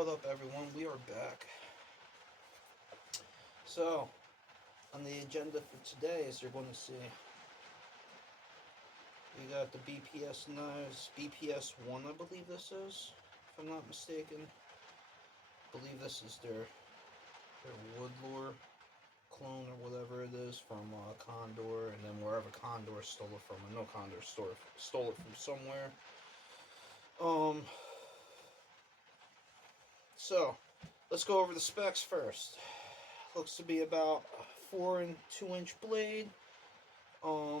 What up, everyone? We are back. So, on the agenda for today, as you're going to see, we got the BPS knives, BPS 1, I believe this is, if I'm not mistaken. I believe this is their Woodlore clone or whatever it is from Condor, and then wherever Condor stole it from. I know Condor stole it from somewhere. So, let's go over the specs first. Looks to be about a 4 and 2-inch blade. I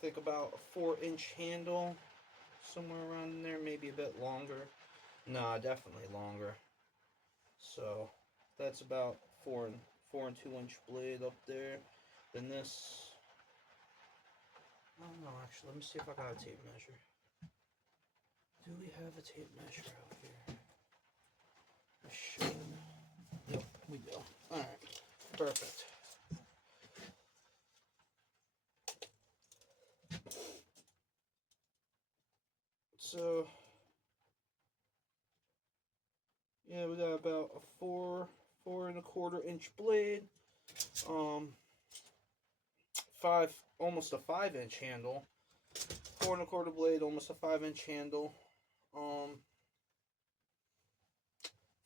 think about a 4-inch handle, somewhere around in there, maybe a bit longer. Nah, definitely longer. So that's about 4 and 2-inch blade up there. Then this, I don't know actually. Let me see if I got a tape measure. Do we have a tape measure out here? I should. Yep, we do. Alright, perfect. So, yeah, we got about a 4 and a quarter inch blade. Almost a 5-inch handle. 4 and a quarter blade, almost a 5-inch handle.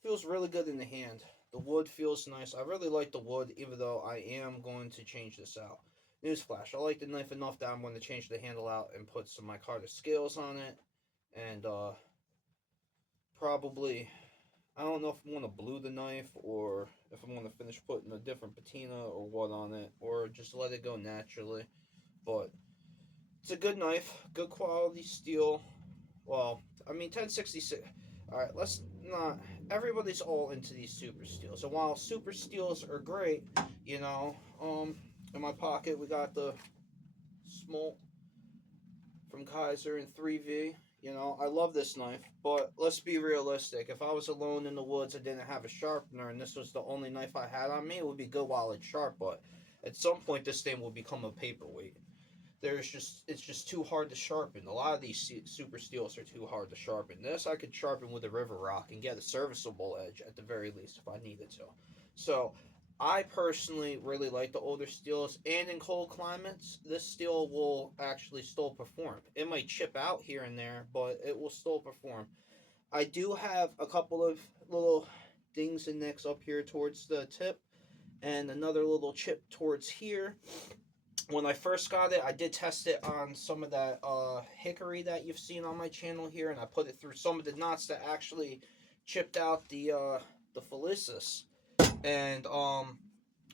Feels really good in the hand. The wood feels nice. I really like the wood, even though I am going to change this out. Newsflash, I like the knife enough that I'm going to change the handle out and put some micarta scales on it. And probably, I don't know if I'm going to blue the knife or if I'm going to finish putting a different patina or what on it, or just let it go naturally. But it's a good knife, good quality steel. Well, I mean, 1066. Alright, let's not. Everybody's all into these super steels. And while super steels are great, you know, in my pocket we got the Smolt from Kaiser in 3V. You know, I love this knife, but let's be realistic. If I was alone in the woods, I didn't have a sharpener, and this was the only knife I had on me, it would be good while it's sharp, but at some point this thing will become a paperweight. It's just too hard to sharpen. A lot of these super steels are too hard to sharpen. This I could sharpen with a river rock and get a serviceable edge at the very least if I needed to. So I personally really like the older steels, and in cold climates, this steel will actually still perform. It might chip out here and there, but it will still perform. I do have a couple of little dings and nicks up here towards the tip, and another little chip towards here. When I first got it, I did test it on some of that hickory that you've seen on my channel here, and I put it through some of the knots that actually chipped out the Felicis, and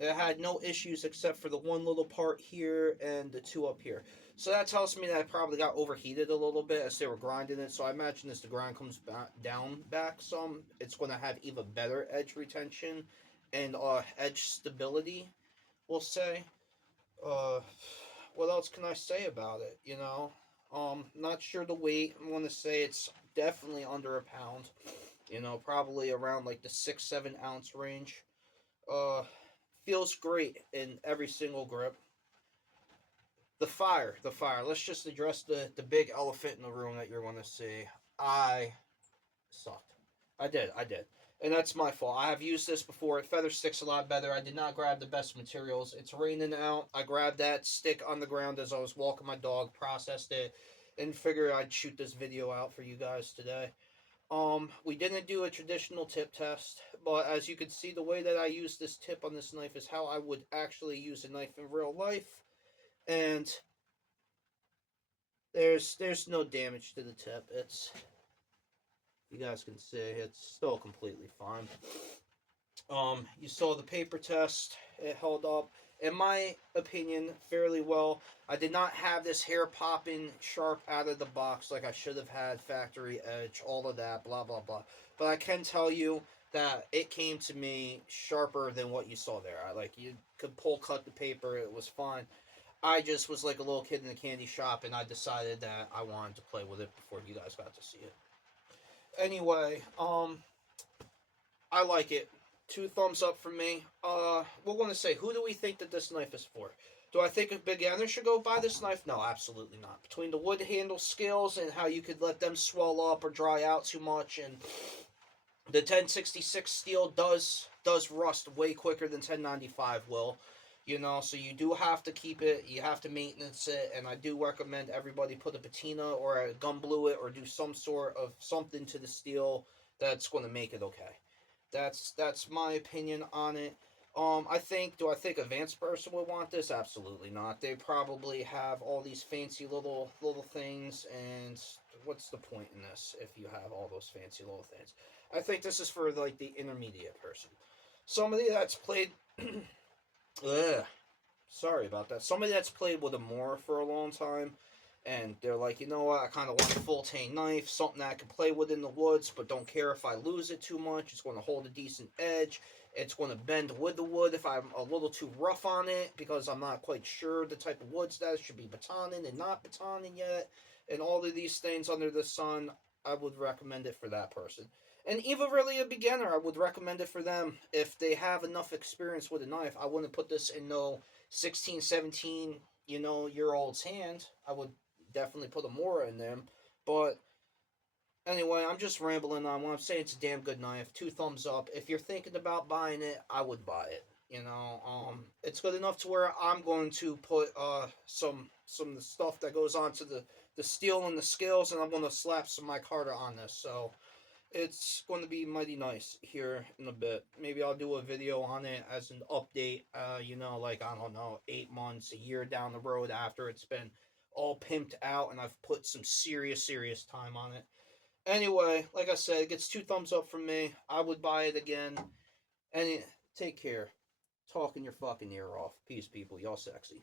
it had no issues except for the one little part here and the two up here. So that tells me that it probably got overheated a little bit as they were grinding it. So I imagine as the grind comes back some, it's going to have even better edge retention and edge stability, we'll say. What else can I say about it? You know, not sure the weight. I'm gonna say it's definitely under a pound. You know, probably around like the 6-7 ounce range. Uh, Feels great in every single grip. The fire. Let's just address the big elephant in the room that you're gonna see. I sucked. I did. And that's my fault. I have used this before. It feather sticks a lot better. I did not grab the best materials. It's raining out. I grabbed that stick on the ground as I was walking my dog, processed it, and figured I'd shoot this video out for you guys today. We didn't do a traditional tip test, but as you can see, the way that I use this tip on this knife is how I would actually use a knife in real life. And there's no damage to the tip. You guys can see it's still completely fine. You saw the paper test. It held up, in my opinion, fairly well. I did not have this hair popping sharp out of the box like I should have had, factory edge, all of that, blah, blah, blah. But I can tell you that it came to me sharper than what you saw there. You could pull cut the paper. It was fine. I just was like a little kid in a candy shop, and I decided that I wanted to play with it before you guys got to see it. Anyway, I like it. 2 thumbs up from me. We're going to say, who do we think that this knife is for? Do I think a beginner should go buy this knife? No, absolutely not. Between the wood handle scales and how you could let them swell up or dry out too much, and The 1066 steel does rust way quicker than 1095 will. So you do have to keep it, you have to maintenance it, and I do recommend everybody put a patina or a gum blue it or do some sort of something to the steel that's going to make it okay. That's my opinion on it. Do I think a advanced person would want this? Absolutely not. They probably have all these fancy little things, and what's the point in this if you have all those fancy little things? I think this is for like the intermediate person, somebody that's played. Ugh, sorry about that. Somebody that's played with a Mora for a long time, and they're like, you know what, I kind of want a full tang knife, something that I can play with in the woods, but don't care if I lose it too much. It's going to hold a decent edge. It's going to bend with the wood if I'm a little too rough on it, because I'm not quite sure the type of woods that should be batoning and not batoning yet. And all of these things under the sun, I would recommend it for that person. And even really a beginner, I would recommend it for them. If they have enough experience with a knife, I wouldn't put this in no 16, 17, year old's hand. I would definitely put a Mora in them. But anyway, I'm just rambling on. When I'm saying it's a damn good knife, 2 thumbs up. If you're thinking about buying it, I would buy it. It's good enough to where I'm going to put some of the stuff that goes onto the steel and the scales, and I'm going to slap some micarta on this. So it's going to be mighty nice here in a bit. Maybe I'll do a video on it as an update, like, I don't know, 8 months, a year down the road after it's been all pimped out and I've put some serious time on it. Anyway, like I said, it gets 2 thumbs up from me. I would buy it again. And take care. Talking your fucking ear off. Peace, people. Y'all sexy.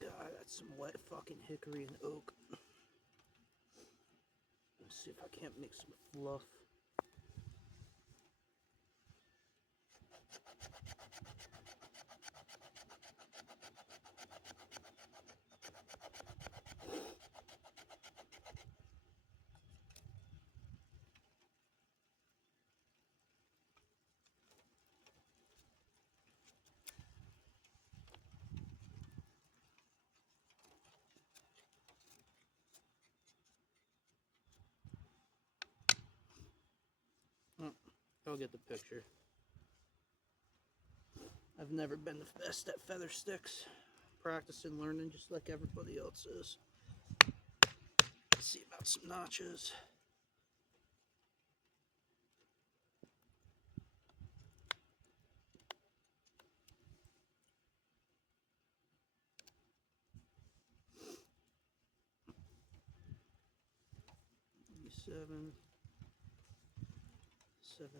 God, that's some wet fucking hickory and oak. Let's see if I can't make some fluff. I'll get the picture. I've never been the best at feather sticks. Practicing, learning just like everybody else is. Let's see about some notches. Seven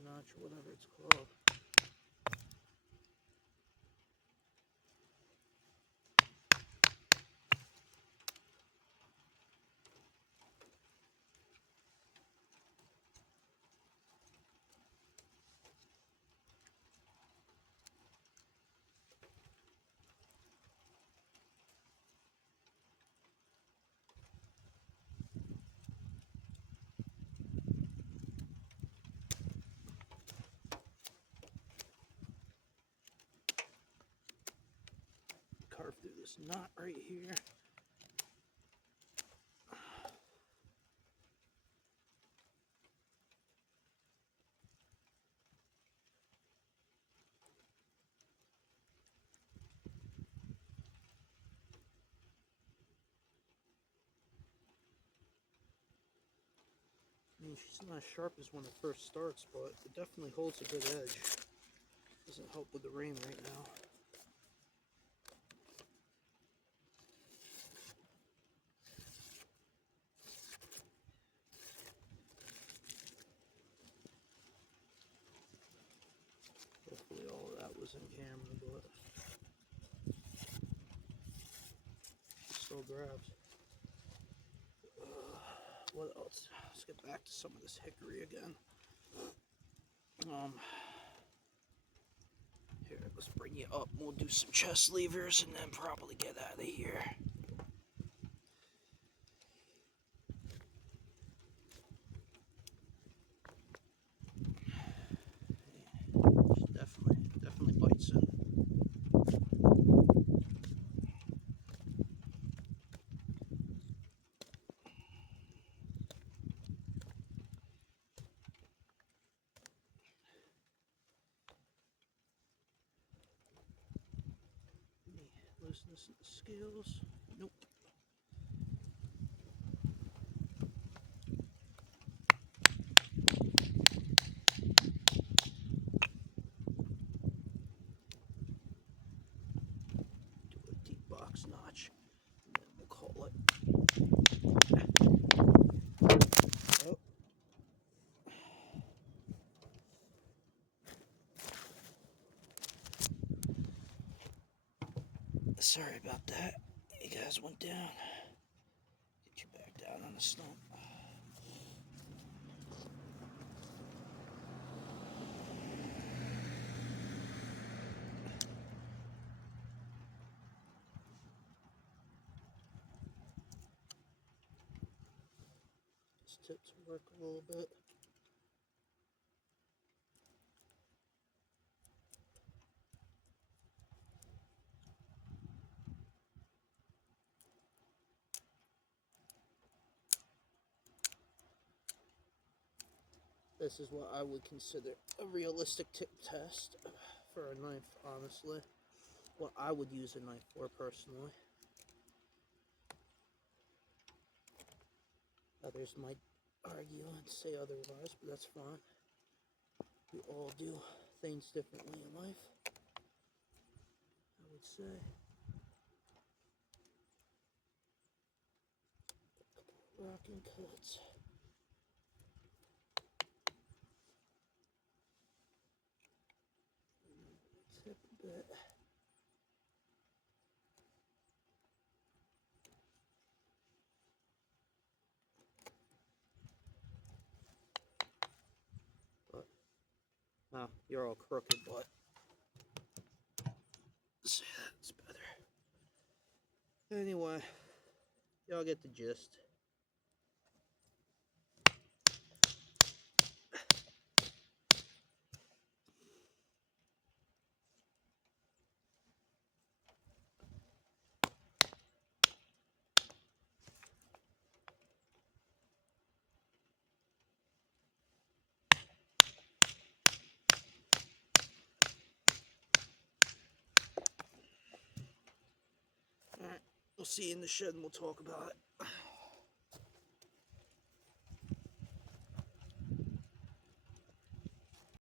notch or whatever it's called. Carve through this knot right here. I mean, she's not as sharp as when it first starts, but it definitely holds a good edge. Doesn't help with the rain right now. Hopefully all of that was in camera, but still grabs. What else? Let's get back to some of this hickory again. Here, let's bring you up. We'll do some chest levers and then probably get out of here. Definitely bites in. Looseness in the scales. Nope. Do a deep box notch, and then we'll call it. Oh. Sorry about that. You guys went down. Get you back down on the stump. This tip to work a little bit. This is what I would consider a realistic tip test for a knife, honestly. What I would use a knife for, personally. Others might argue and say otherwise, but that's fine. We all do things differently in life, I would say. Rocking cuts. Tip a bit. But, well, you're all crooked, but see, that's better. Anyway, y'all get the gist. Alright, we'll see you in the shed and we'll talk about it.